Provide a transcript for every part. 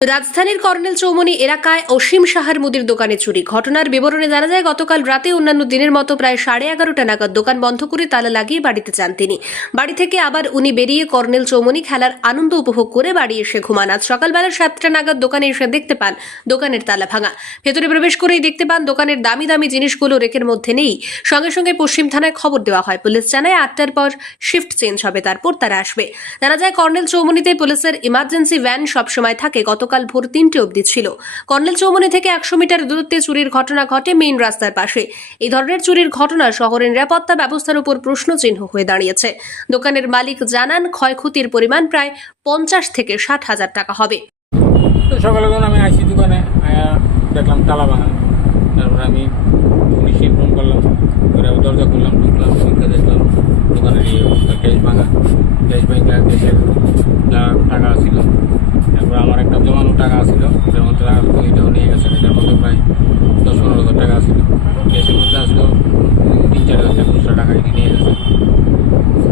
রাজধানীর কর্নেল চৌমনি এলাকায় অসীম সাহার মুদির দোকানে চুরি। ঘটনার বিবরণে জানা যায়, গতকাল রাতে অন্যান্য দিনের মতো প্রায় সাড়ে এগারোটা নাগাদ দোকান বন্ধ করে তালা লাগিয়ে বাড়িতে যান তিনি। বাড়ি থেকে আবার উনি বেরিয়ে কর্নেল চৌমনি খেলার আনন্দ উপভোগ করে বাড়ি এসে ঘুমান। আজ সকালবেলা সাতটা নাগাদ দোকানে এসে দেখতে পান দোকানের তালা ভাঙা। ভেতরে প্রবেশ করেই দেখতে পান দোকানের দামি দামি জিনিসগুলো রেকের মধ্যে নেই। সঙ্গে সঙ্গে পশ্চিম থানায় খবর দেওয়া হয়। পুলিশ জানায়, আটটার পর শিফট চেঞ্জ হবে, তারপর তারা আসবে। জানা যায়, কর্নেল চৌমনিতে পুলিশের ইমার্জেন্সি ভ্যান সবসময় থাকে। গতকাল ভোর তিনটে অবধি ছিল। কর্নেল চৌমনি থেকে একশো মিটার দূরত্বে চুরির ঘটনা ঘটে মেইন রাস্তার পাশে। এই ধরনের চুরির ঘটনা শহরের নিরাপত্তা ব্যবস্থার উপর প্রশ্নচিহ্ন হয়ে দাঁড়িয়েছে। দোকানের মালিক জানান, ক্ষয়ক্ষতির পরিমাণ প্রায় পঞ্চাশ থেকে ষাট হাজার টাকা হবে। সকালে আমি আইসি দোকানে দেখলাম তালা তারপরে আমি পুলিশে ফোন করলাম করে আমি দরজা খুললাম ঢুকলাম ঢুকে দেখলাম দোকানের ইয়ে অবস্থা ক্যাশ ভাঙা ক্যাশ ভাঙা ক্যাশের যা টাকা ছিল তারপরে আমার একটা জমানো টাকা ছিল। মধ্যে টাকা এটাও নিয়ে গেছে এটার মধ্যে প্রায় দশ পনেরো হাজার টাকা ছিল। ক্যাশের মধ্যে আসলো, তিন চার হাজার খুচরা টাকা এটি নিয়ে গেছে।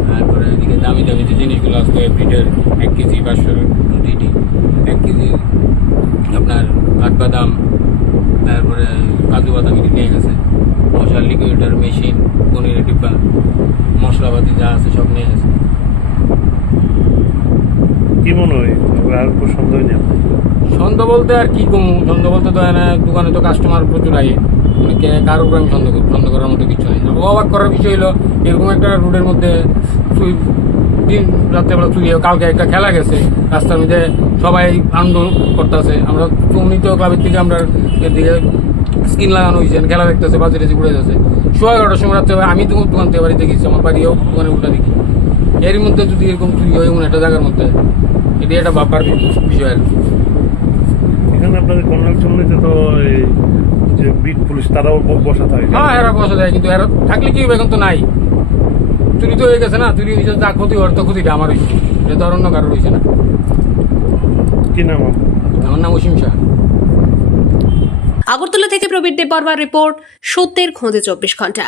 তারপরে এদিকে দামি দামি যে জিনিসগুলো আসতো এভরিডের এক কেজি পাঁচশো দুইটি। এক কেজি আপনার কাঠবাদাম, তারপরে কাজু বাদাম এটি নিয়ে গেছে। মশলা লিকুইডার মেশিন পনিরের ডিব্বা, মশলাপাতি যা আছে সব নিয়ে গেছে কি মনে হয় আর কোনো সন্দেহ নেই সন্দেহ বলতে আর কি কমু? সন্দেহ বলতে তো দোকানে তো কাস্টমার প্রচুর আগে। মানে কে কারোর উপর আমি সন্দেহ করি- সন্দেহ করার মতো কিছু নেই। অবাক করার বিষয় হলো এরকম একটা রোডের মধ্যে দিন রাত্রেবেলা তুই কালকে একটা খেলা গেছে, রাস্তার মধ্যে সবাই আনন্দ করতেছে। আমরা চৌমিত ক্লাবের থেকে আমরা এদিকে স্ক্রিন লাগানো হয়েছে খেলা দেখতেছে বাজারে যে উড়ে যাচ্ছে। সোয়া এগারোটার সময় রাত্রে আমি তো দোকান থেকে বাড়িতে গেছি, আমার বাড়িও দোকানে উল্টা দেখি এর মধ্যে যদি এরকম চুরি হয় এমন একটা জায়গার মধ্যে এটি একটা ভাববার বিষয় আর কি। এখানে আপনাদের কর্নাল চন্দ্রিতে তো যে বিট পুলিশ তারাও ব- বসা থাকে। হ্যাঁ এরা বসা যায় কিন্তু এরা থাকলে কি হবে? এখন তো নাই। চুরি তো হয়ে গেছে না চুরি হয়েছে যা ক্ষতি হওয়ার ক্ষতিটা আমার হয়েছে এটা তো আর অন্য কারোর হয়েছে না। কি নাম আমার নাম অসীম শাহ। আগরতলা থেকে প্রবীর দেববর্মার রিপোর্ট সত্যের খোঁজে চব্বিশ ঘণ্টা।